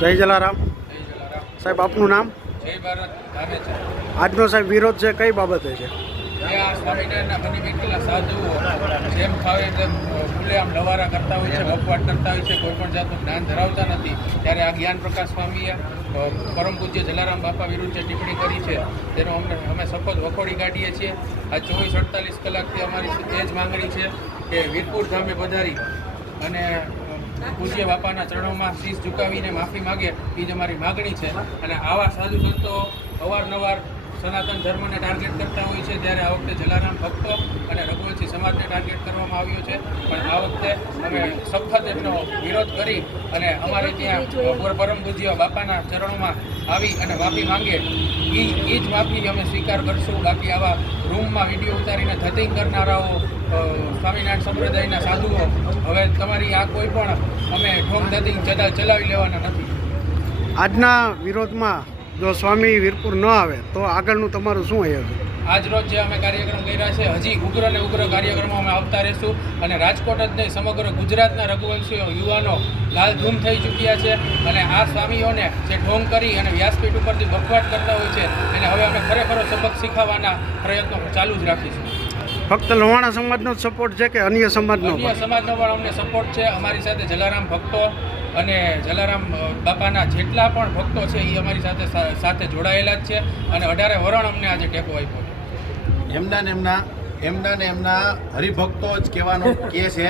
જય જલારામ સાહેબ, આપનું નામ? જય ભારત ધામેચા. આજનો સાહેબ વિરોધ છે, કઈ બાબતે છે? આ સ્વામિનારાયણના બની બેઠેલા સાધુઓ જેમ ફાવે તેમ ખુલ્લેઆમ લવારા કરતા હોય છે, બકવાટ કરતા હોય છે, કોઈ પણ જાતનું જ્ઞાન ધરાવતા નથી. ત્યારે આ જ્ઞાન પ્રકાશ સ્વામીએ પરમ પૂજ્ય જલારામ બાપા વિરુદ્ધ જે ટિપ્પણી કરી છે તેનો અમે સખત વખોડી કાઢીએ છીએ. આ 24-48 કલાકથી અમારી એ જ માંગણી છે કે વીરપુર ધામે પધારી અને પૂજ્ય બાપાના ચરણોમાં શીશ ઝુકાવીને માફી માગે, એ જ અમારી માગણી છે. અને આવા સાધુ સંતો અવારનવાર સનાતન ધર્મને ટાર્ગેટ કરતા હોય છે, ત્યારે આ વખતે જલારામ ભક્તો અને રઘુવંશી સમાજને ટાર્ગેટ કરવામાં આવ્યો છે. પણ આ વખતે અમે સખત એમનો વિરોધ કરી અને અમારે ત્યાં પરમ પૂજ્ય બાપાના ચરણોમાં આવી અને માફી માંગે, એ જ માફી અમે સ્વીકાર કરશું. બાકી આવા રૂમમાં વિડીયો ઉતારીને ધતિંગ કરનારાઓ સ્વામિનારાયણ સંપ્રદાયના સાધુઓ, હવે તમારી આ કોઈ પણ અમે ઢોંગ ધતિંગ ચલાવી લેવાના નથી. આજના વિરોધમાં જો સ્વામી વીરપુર ન આવે તો આગળનું તમારું શું છે? આજ રોજ જે અમે કાર્યક્રમ કર્યા છે, હજી ઉગ્ર ને ઉગ્ર કાર્યક્રમો અમે આવતા રહીશું. અને રાજકોટ જ નહીં, સમગ્ર ગુજરાતના રઘુવંશીઓ યુવાનો લાલ ધૂમ થઈ ચૂક્યા છે. અને આ સ્વામીઓને જે ઢોંગ કરી અને વ્યાસપીઠ ઉપરથી બકવાટ કરતા હોય છે, એને હવે અમે ખરેખર સબક શીખવવાના પ્રયત્નો ચાલુ જ રાખીશું. ફક્ત લોહાણા સમાજનો જ સપોર્ટ છે કે અન્ય સમાજનો? અન્ય સમાજનો પણ અમને સપોર્ટ છે. અમારી સાથે જલારામ ભક્તો અને જલારામ બાપાના જેટલા પણ ભક્તો છે એ અમારી સાથે જોડાયેલા જ છે. અને 18 વરણ અમને આજે ટેકો આપ્યો છે. એમના હરિભક્તો જ કહેવાનું કહે છે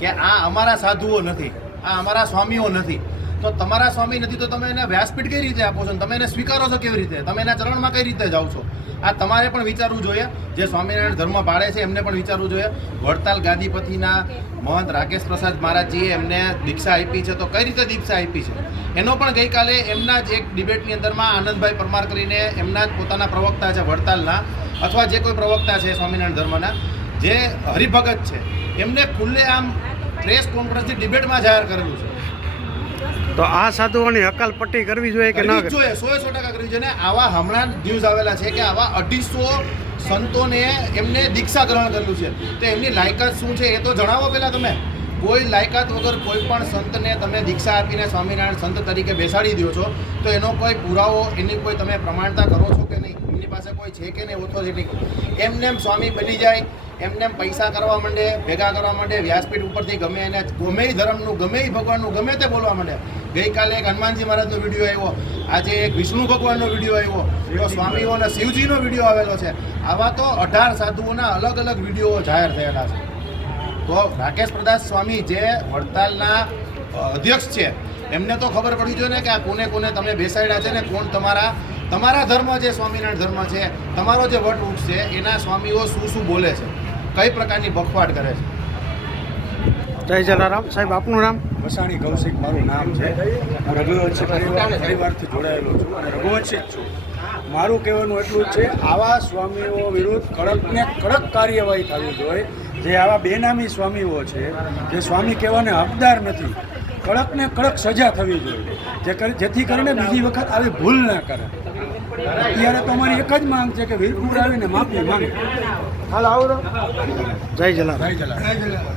કે આ અમારા સાધુઓ નથી, આ અમારા સ્વામીઓ નથી. તો તમારા સ્વામી નથી તો તમે એને વ્યાસપીઠ કઈ રીતે આપો છો? તમે એને સ્વીકારો છો કેવી રીતે? તમે એના ચરણમાં કઈ રીતે જાઓ છો? આ તમારે પણ વિચારવું જોઈએ. જે સ્વામિનારાયણ ધર્મ પાળે છે એમને પણ વિચારવું જોઈએ. વડતાલ ગાદીપતિના મહંત રાકેશ પ્રસાદ મહારાજજીએ એમને દીક્ષા આપી છે, તો કઈ રીતે દીક્ષા આપી છે એનો પણ ગઈકાલે એમના જ એક ડિબેટની અંદરમાં આનંદભાઈ પરમાર કરીને એમના જ પોતાના પ્રવક્તા છે વડતાલના, અથવા જે કોઈ પ્રવક્તા છે સ્વામિનારાયણ ધર્મના, જે હરિભગત છે, એમને ખુલ્લેઆમ પ્રેસ કોન્ફરન્સની ડિબેટમાં જાહેર કરેલું છે. તો આ સાધુઓની હકાલપટ્ટી કરવી જોઈએ કે ના? જોઈએ, 100% કરવી જોઈએ. આવા હમણાં ન્યૂઝ આવેલા છે કે આવા 250 સંતોને એમને દીક્ષા ગ્રહણ કરેલું છે. તો એમની લાયકાત શું છે એ તો જણાવો પહેલાં તમે. કોઈ લાયકાત વગર કોઈ પણ સંતને તમે દીક્ષા આપીને સ્વામિનારાયણ સંત તરીકે બેસાડી દો છો, તો એનો કોઈ પુરાવો, એની કોઈ તમે પ્રમાણતા કરો છો કે નહીં? એમની પાસે કોઈ છે કે નહીં ઓથોરિટી? એમને એમ સ્વામી બની જાય, એમને પૈસા કરવા માંડે, ભેગા કરવા માંડે, વ્યાસપીઠ ઉપરથી ગમે એને ગમે ધર્મનું, ગમે ભગવાનનું, ગમે તે બોલવા માંડે. ગઈકાલે એક હનુમાનજી મહારાજનો વિડીયો આવ્યો, આજે એક વિષ્ણુ ભગવાનનો વિડીયો આવ્યો, તો સ્વામીઓ અને શિવજીનો વિડીયો આવેલો છે. આવા તો 18 સાધુઓના અલગ અલગ વિડીયો જાહેર થયેલા છે. તો રાકેશ પ્રદાસ સ્વામી જે વડતાલના અધ્યક્ષ છે, એમને તો ખબર પડવી જોઈએ ને કે આ કોને કોને તમે બેસાડ્યા છે ને કોણ તમારા ધર્મ જે સ્વામિનારાયણ ધર્મ છે, તમારો જે વટવૃક્ષ છે, એના સ્વામીઓ શું બોલે છે, કઈ પ્રકારની બખવાડ કરે છે. જય જલારામ સાહેબ, આપનું નામ? વસાણી કૌશિક મારું નામ છે. હું રઘુવંશી પરિવારથી જોડાયેલો છું અને રઘુવંશી જ છું. મારું કહેવાનું એટલું જ છે, આવા સ્વામીઓ વિરુદ્ધ કડકને કડક કાર્યવાહી થવી જોઈએ. જે આવા બેનામી સ્વામીઓ છે, જે સ્વામી કહેવાને હકદાર નથી, કડકને કડક સજા થવી જોઈએ, જેથી કરીને બીજી વખત આવી ભૂલ ના કરે. અત્યારે તો અમારી એક જ માંગ છે કે વીરપુર આવીને માફી માંગે. હાલ આવો. જય જલારામ. જય જલારામ.